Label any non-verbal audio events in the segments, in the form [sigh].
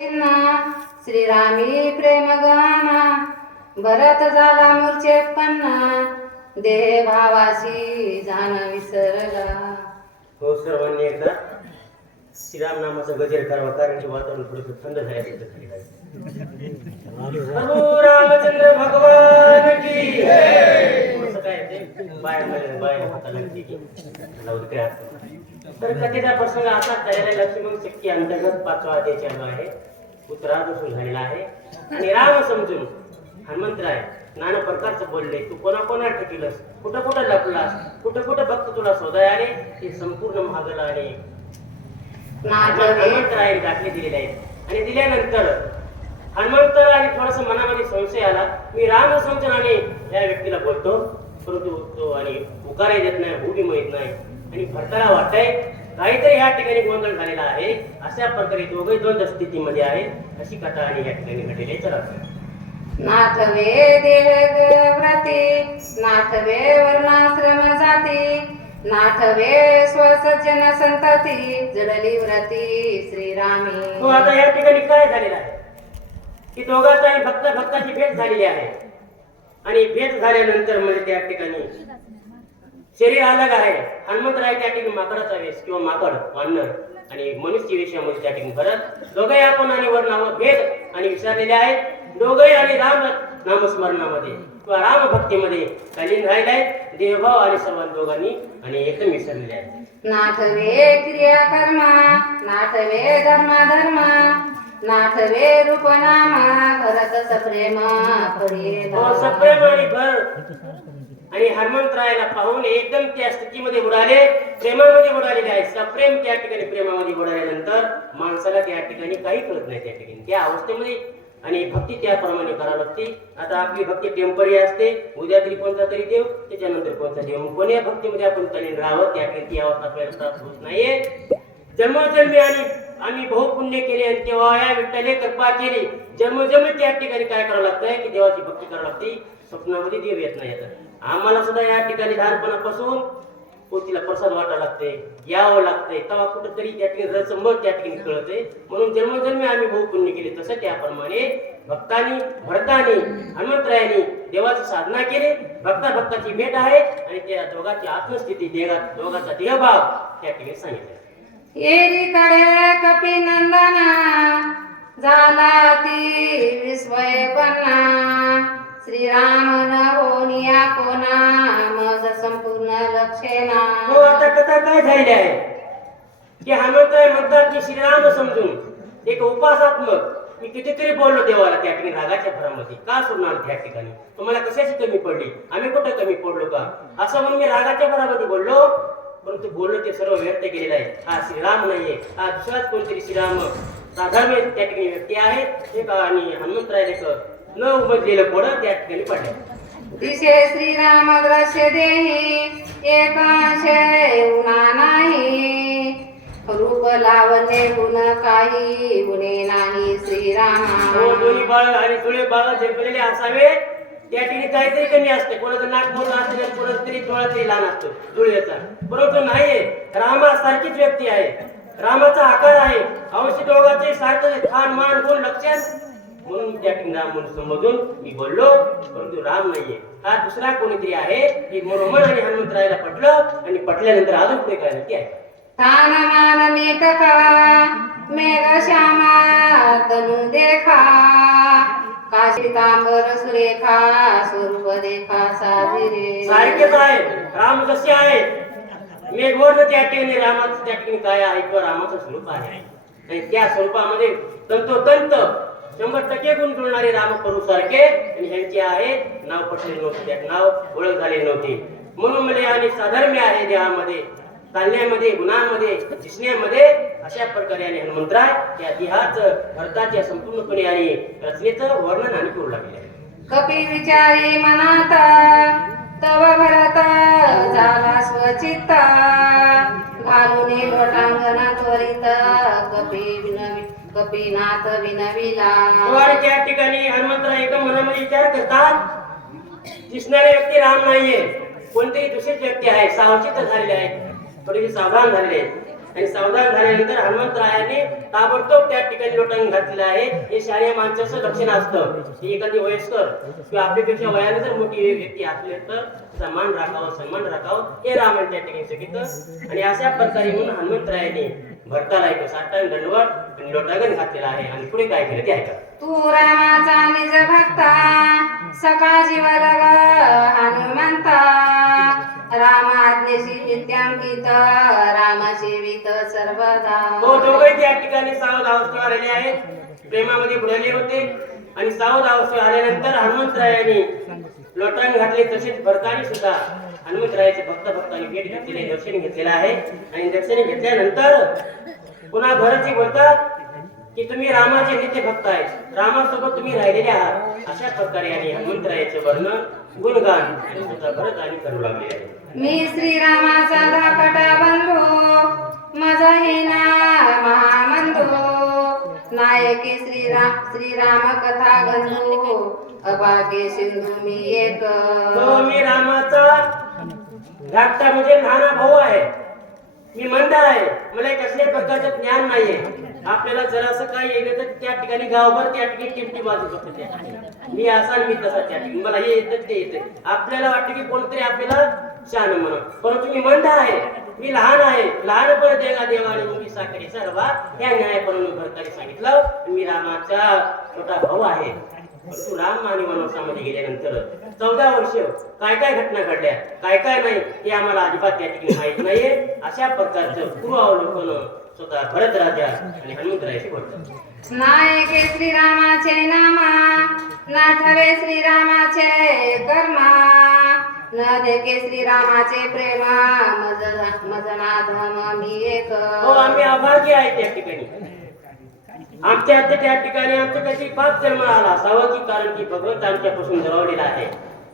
ना. श्रीरामी प्रेम गाना भरत झाला मूर्छे पन्ना. देह भावाशी जाण विसरला. हो सर्वांनी एकदा श्रीराम नामाचा गजर करावा कारण की वातावरण थोडंसं थंड [laughs] प्रभू रामचंद्र भगवान की तर कथेचा प्रसंग असा झालेला लक्ष्मण शक्ती अंतर्गत पाचवा अध्याय चालू आहे. उत्तरार्ध सुरू आहे. आणि राम समजून हनुमंतराय नाना प्रकारचं बोलले तू कोणा कोणा ठेकीलस कुठं कुठं लपलास? कुठं कुठं भक्त तुला शोधाय आले? ते संपूर्ण महागला आणि नाटवे हनुमंतराय दाखले दिलेले आहेत. आणि दिल्यानंतर हनुमंतराय थोडस मनामध्ये संशय आला मी राम समजनाने या व्यक्तीला बोलतो. परंतु तो आणि उकारही देत नाही बी माहीत नाही. आणि भरताला वाटतंय काहीतरी ह्या ठिकाणी गोंधळ झालेला आहे. अशा प्रकारे दोघे द्वंद्व स्थितीमध्ये आहेत अशी कथा आणि या ठिकाणी घडलेली आहे. चला. नाथवे देह व्रती नाथवे वर्णाश्रम जाती नाथवे स्वसज्जन संतती जडली व्रती श्रीरामी. आता या ठिकाणी काय झालेला आहे? की दोघांचा आणि भक्त भक्ताची भेट झालेली आहे. आणि भेट झाल्यानंतर म्हणजे त्या ठिकाणी शरीर अलग आहे. हनुमंतराय त्या ठिकाणी माकडाचा वेश किंवा माकड वानर आणि मनुष्य वेशामध्ये त्या ठिकाणी भरत दोघे आपण आणि वर नाव भेद आणि विसरलेले आहेत. दोघे आणि राम नामस्मरणामध्ये किंवा राम भक्तीमध्ये कालीन राहिले आहेत. देवभाव आणि सर्व दोघांनी आणि एकदम विसरलेले आहेत. नाथवे क्रिया कर्मा नाथवे धर्मा धर्मा नामा भरत सप्रेम हो, सप्रेम आणि भर. आणि हनुमंतरायाला पाहून एकदम त्या स्थितीमध्ये बुडाले प्रेमामध्ये बुडालेले आहे सप्रेम त्या ठिकाणी प्रेमामध्ये बुडाल्यानंतर माणसाला त्या ठिकाणी काही कळत नाही त्या ठिकाणी. त्या अवस्थेमध्ये आणि भक्ती त्याप्रमाणे करावी लागते. आता आपली भक्ती टेंपररी असते. उद्या तरी कोणता तरी देव त्याच्यानंतर कोणता देव? कोण्या भक्तीमध्ये आपण तलीन राहावं? त्या ठिकाणी ती अवस्था आपल्याला प्राप्त होत नाहीये. जन्मोजन्मी आणि आम्ही बहुपुण्य केले आणि तेव्हा या विठ्ठले कृपा केली. जन्मोजन्मी त्या ठिकाणी काय करावं लागतंय की देवाची भक्ती करावी लागते? स्वप्नामध्ये देव येत नाही आम्हाला सुद्धा या ठिकाणी लहानपणापासून पोतीला प्रसाद वाटावं लागते यावं लागतंय. तेव्हा कुठंतरी त्या ठिकाणी रसंबर त्या ठिकाणी कळते म्हणून जन्मजन्मी आम्ही बहुपुण्य केले. तसं त्याप्रमाणे भक्तानी भरतानी हनुमंतरायांनी देवाची साधना केली. भक्ता भक्ताची भेट आहे आणि त्या दोघांची आत्मस्थिती देगा दोघांचा देहभाव त्या ठिकाणी सांगितले एकीकडे कपी नंदना झाला ती विस्मयपणा श्रीराम न होनिया कोणा मग संपूर्ण लक्षणा हो आता कथा काय झाली आहे? की हनुमंतराय म्हणतात की श्रीराम समजून एक उपासात्मक मी कितीतरी बोललो देवाला त्या ठिकाणी रागाच्या भरामध्ये. का सोडणार त्या ठिकाणी? तुम्हाला कशाची कमी पडली? आम्ही कुठे कमी पडलो का? असं म्हणून मी रागाच्या भरामध्ये बोललो परंतु बोललो ते सर्व व्यक्त केलेलं आहे. हा श्रीराम नाहीये. हा दुसराच कोणतरी श्रीराम. साधारण त्या ठिकाणी व्यक्ती आहे. हे का आणि हनुमंतराय एक न उमजलेलं पोडं त्या ठिकाणी पडलं दिशे श्रीराम द्रश्य देही एकाशय उना नाही. रूप लावणे गुण काही गुणे नाही हो श्रीरामा दोन्ही बाळ आणि तुळे बाळ झेपलेले असावे. त्या ठिकाणी काहीतरी कमी असते. कोणाचं नाक मोठं असेल कोणाचं तरी डोळा तरी लहान असतो डोळ्याचा बरोबर नाहीये. रामासारखीच व्यक्ती आहे. रामाचा आकार आहे. अवश्य दोघांचे सारखं खान मान गुण लक्षात म्हणून त्या ठिकाणी राम म्हणून मी बोललो परंतु राम नाहीये. हा दुसरा कोणीतरी आहे. की मनोमन आणि हनुमंतरायला पटलं आणि पटल्यानंतर अजून पुढे काय नक्की आहे? तान मेघ श्यामा तनु देखा सुरेखा स्वरूप देखा साजिरे. सारखेच आहे. राम जसे आहे. मेघवर्ध त्या ठिकाणी रामाचं त्या ठिकाणी काय आहे? किंवा रामाचं स्वरूप आहे. आणि त्या स्वरूपामध्ये तंतोतंत शंभर टक्के गुण जुळणारे राम करू सारखे आणि ह्यांचे आहे. नाव पटले नव्हते. नाव ओळख झाले नव्हते. म्हणून म्हणजे आणि साधर्म्य आहे देहामध्ये. चालण्यामध्ये गुणांमध्ये दिसण्यामध्ये अशा प्रकारे आणि हनुमंतराय त्या देहाच भरताच्या संपूर्णपणे आणि रचनेचं वर्णन आणि करू लागले कपी विचारी मनात तव भरत झाला स्वचित्ता. घालून लोटांगणा त्वरित कपी विनवी कपीनाथ विनविला. त्या ठिकाणी हनुमंतराय एकदम मनामध्ये विचार करतात. दिसणारे व्यक्ती राम नाहीये. कोणतरी दुसरीच व्यक्ती आहे सावचित झालेले आहेत. थोडीशी सावधान झालेली आहे. आणि सावधान झाल्यानंतर हनुमंतरायाने ताबडतोब त्या ठिकाणी लोटांग घातलेलं आहे. हे शाळे माणसाचं लक्षण असतं. की एखादी वयस्कर किंवा आपल्यापेक्षा वयाने जर मोठी व्यक्ती असले तर सन्मान राखावं सन्मान राखावं हे रामायण त्या ठिकाणी सांगितलं. आणि अशा प्रकारे म्हणून हनुमंतरायाने भरताला एक साष्टांग दंडवत आणि लोटांगण घातलेला आहे. आणि पुढे काय केलं ते ऐका. तू रामाचा निज भक्ता सका जीवलग हनुमंता. रामाज्ञेशी आज्ञेशी नित्यांकित राम सेवित सर्वदा. हो दोघे त्या ठिकाणी सावध अवस्था आलेले आहेत. प्रेमामध्ये बुडाले होते. आणि सावध अवस्था आल्यानंतर हनुमंतरायाने लोटांग घातले तसेच भरताने सुद्धा हनुमंतरायाचे भक्त भक्तांनी भेट घेतलेले दर्शन घेतलेलं आहे. आणि दर्शन घेतल्यानंतर पुन्हा भरतजी बोलतात की तुम्ही रामाचे नित्य भक्त आहेत. रामासोबत तुम्ही राहिलेले आहात. अशा प्रकारे आणि हनुमंतरायाचे वर्णन गुणगान सुद्धा भरत आणि करू लागले आहे मी श्रीरामाचा धाकटा बंधू माझा हे ना नायके नायकी श्रीराम श्रीराम कथा गंधू अभागे सिंधू मी एक. तो मी रामाचा धाकटा म्हणजे नाना भाऊ आहे. मी आहे मला कसल्याही प्रकारचं ज्ञान नाहीये. आपल्याला जरासं काही येलं तर त्या ठिकाणी गावभर त्या ठिकाणी टिमटी बाजू बघतो त्या ठिकाणी. मी असा मी तसा त्या ठिकाणी. मला हे येतं ते येतं. आपल्याला वाटतं की कोणतरी आपल्याला शान म्हणून. परंतु मी मंद आहे मी लहान आहे. लहानपण देगा देवाने मुली साखरे सर्व या न्यायपणे भरताने सांगितलं. मी रामाचा छोटा भाऊ आहे. परंतु राम आणि वनवासामध्ये गेल्यानंतर चौदा वर्ष काय काय घटना घडल्या काय काय नाही हे आम्हाला अजिबात त्या ठिकाणी माहीत नाहीये. अशा प्रकारचं पूर्वावलोकन स्वतः भरत राजा आणि हनुमंतरायाशी बोलतात नायके श्रीरामाचे नामा नाथवे श्रीरामाचे कर्मा न देखे श्रीरामाचे प्रेम मज मजना धम मी एक. हो आम्ही अभागी आहे त्या ठिकाणी. आमच्या आता त्या ठिकाणी आमचं कशी पाच जन्म आला असावं की कारण की भगवंत आमच्यापासून जवळलेला आहे.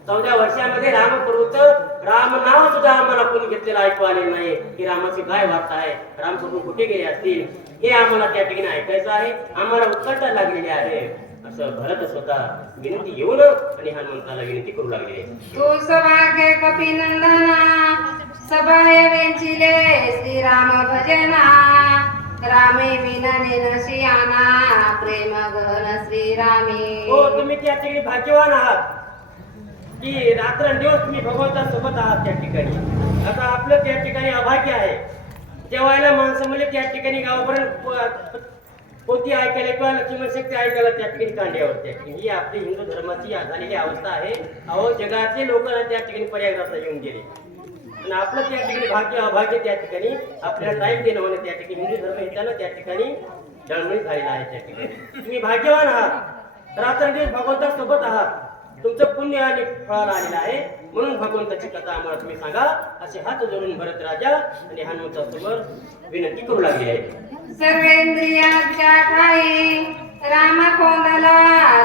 चौदा वर्षामध्ये रामप्रभूचं राम नाव सुद्धा आम्हाला कोणी घेतलेलं ऐकू आलेलं नाही. की रामाची काय वार्ता आहे. रामप्रभू कुठे गेले असतील? हे आम्हाला त्या ठिकाणी ऐकायचं आहे. आम्हाला उत्कंठा लागलेली आहे. असं भरत स्वतः विनंती येऊन आणि हनुमंताला विनंती करू लागले. तू सभाग्य कपिनंदना सभाय वेंचिले श्रीराम भजना. रामे विनने आना प्रेम गहन श्रीरामे। हो तुम्ही त्या ठिकाणी भाग्यवान आहात. की रात्रंदिवस तुम्ही भगवंतासोबत आहात त्या ठिकाणी. आता आपलं त्या ठिकाणी अभाग्य आहे. जेवायला माणसं म्हणजे त्या ठिकाणी गावापर्यंत प- पोती ऐकायला किंवा लक्ष्मण शक्ती ऐकायला त्या ठिकाणी कांड्यावर त्या ठिकाणी. ही आपली हिंदू धर्माची झालेली अवस्था आहे. अहो जगातले लोक त्या ठिकाणी पर्याय येऊन गेले. आणि आपलं त्या ठिकाणी भाग्य अभाग्य त्या ठिकाणी आपल्याला टाईम देणं म्हणजे त्या ठिकाणी हिंदू धर्म येताना त्या ठिकाणी डळमळी झालेला आहे त्या ठिकाणी. तुम्ही भाग्यवान आहात. रात्रंदिवस भगवंतासोबत आहात. तुमचं पुण्य आणि फळ आलेलं आहे. म्हणून भगवंताची कथा आम्हाला तुम्ही सांगा. असे हात जोडून भरत राजा आणि हनुमंतासमोर विनंती करू लागली आहे सर्वेंद्रियाच्या ठाई राम कोंदला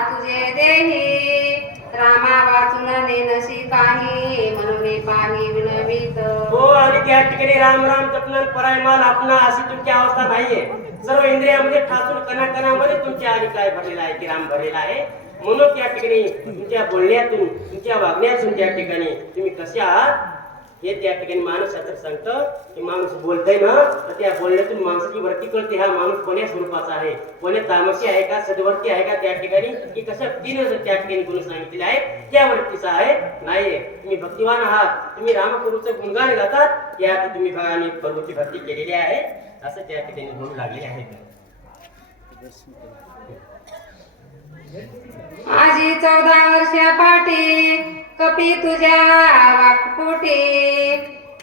तुझे देही? रामा वाचून नशी काही म्हणून पाणी विनवित हो आणि त्या ठिकाणी राम राम जपणार पराय माल आपणा अशी तुमची अवस्था नाहीये. सर्व इंद्रियामध्ये ठासून कणाकणामध्ये तुमच्या आणि काय भरलेला आहे की राम भरलेला आहे. म्हणून त्या ठिकाणी तुमच्या बोलण्यातून तुमच्या वागण्यातून त्या ठिकाणी तुम्ही कसे आहात? हे त्या ठिकाणी माणूस शास्त्र सांगतं की माणूस बोलतोय ना तर त्या बोलण्यातून माणसाची वृत्ती कळते हा माणूस कोण्या स्वरूपाचा आहे? कोण्या तामसी आहे का सदवर्ती आहे का त्या ठिकाणी? की कशा तीन त्या ठिकाणी कोणी सांगितलेले आहे त्या वृत्तीचा आहे? नाही तुम्ही भक्तिवान आहात. तुम्ही रामकुरूचं गुणगान गातात. या तुम्ही भगवानी प्रभूची भक्ती केलेली आहे. असं त्या ठिकाणी म्हणू लागलेले आहेत माझी चौदा वर्षा पाठी कपी तुझ्या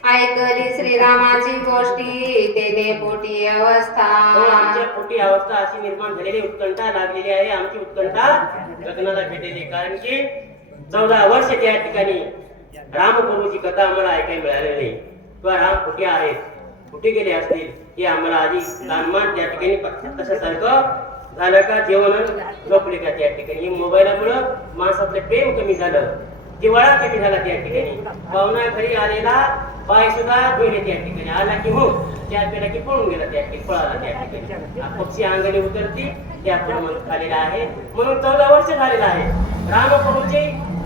ऐकली श्रीरामाची गोष्टी तेथे पोटी हो, आमच्या पोटी अवस्था अशी निर्माण झालेली उत्कंठा लागलेली आहे. आमची उत्कंठा गगनाला भेटलेली कारण की चौदा वर्ष त्या ठिकाणी रामप्रभूची कथा आम्हाला ऐकायला मिळालेली नाही. किंवा राम कुठे आहेत? कुठे गेले असतील? हे आम्हाला आधी तानमान त्या ठिकाणी तशासारखं झालं का? जेवण झोपले का त्या ठिकाणी? मोबाईलमुळं माणसातलं प्रेम कमी झालं. जिव्हाळा कमी झाला त्या ठिकाणी? पाहुणा घरी आलेला बाय सुद्धा गेले त्या ठिकाणी. आला की हो त्या पेला की पळून गेला त्या ठिकाणी पळाला त्या ठिकाणी. पक्षी अंगणी उतरती त्या प्रमाणात झालेला आहे. म्हणून चौदा वर्ष झालेला आहे. रामप्रभूचे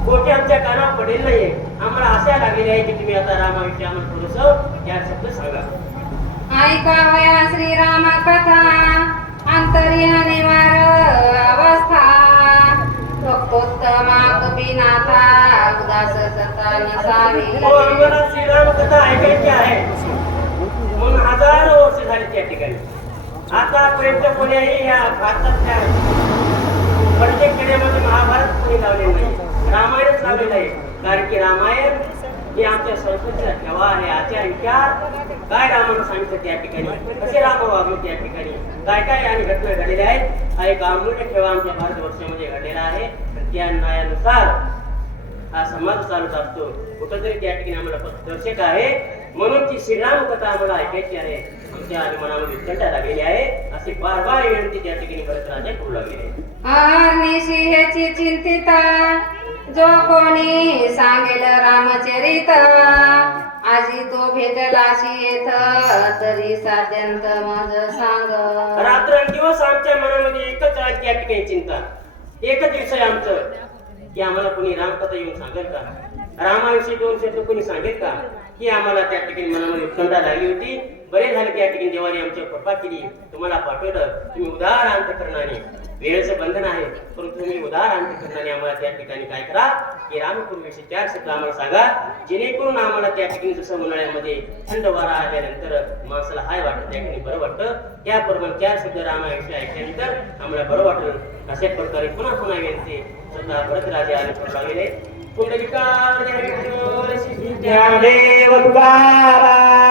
गोटे आमच्या कानात पडेल नाहीये. आम्हाला अशा लागलेले आहे की तुम्ही आता रामाविषयी आम्हाला थोडस या शब्द सांगा. ऐकावया श्रीराम कथा अंतर्याने वार अवस्था. भक्तोत्तमा कपिनाथा उदास सता नसावी श्रीराम कथा ऐकायची आहे म्हणून हजारो वर्ष झाली त्या ठिकाणी आतापर्यंत कोण्याही या भारतातल्या प्रत्येक खेड्यामध्ये महाभारत कोणी लावले नाही रामायणच लावलेलं आहे कारण की रामायण हे आमच्या संस्कृतीचा ठेवा आहे आचार विचार काय रामानं सांगितलं त्या ठिकाणी. कसे राम वागले त्या ठिकाणी काय काय आणि घटना घडलेल्या आहेत हा एक अमूल्य ठेवा आमच्या भारतवर्षामध्ये घडलेला आहे न्यायानुसार हा समाज चालत असतो. कुठंतरी त्या ठिकाणी आम्हाला पथदर्शक आहे. म्हणून ती श्रीराम कथा आम्हाला ऐकायची आहे. आमच्या मनामध्ये उत्कंठा लागलेली आहे. अशी बार बार विनंती त्या ठिकाणी राजा करू लागलेली आहे चिंतिता जो कोणी सांगेल रामचरित आजी तो भेटलाशी येथ तरी साध्यंत मज सांग. रात्रंदिवस आमच्या मनामध्ये एकच आहे त्या ठिकाणी चिंता. एकच विषय आमचं की आम्हाला कोणी रामकथा येऊन सांगेल का? रामाविषयी दोन शब्द कोणी सांगेल का? ही आम्हाला त्या ठिकाणी मनामध्ये उत्कंठा लागली होती. बरे झाले त्या ठिकाणी देवाने आमची कृपा केली. तुम्हाला पाठवलं तुम्ही उदार अंतकरणाने वेळेचं बंधन आहे परंतु तुम्ही उदार अंतकरणाने आम्हाला त्या ठिकाणी काय करा? की रामपूर्वीशी चार शब्द आम्हाला सांगा. जेणेकरून आम्हाला त्या ठिकाणी जसं उन्हाळ्यामध्ये थंड वारा आल्यानंतर माणसाला हाय वाटत त्या ठिकाणी बरं वाटतं. त्याप्रमाणे चार शब्द रामाविषयी ऐकल्यानंतर आम्हाला बरं वाटलं. अशा प्रकारे पुन्हा पुन्हा विनंती स्वतः राजे तुकाराम.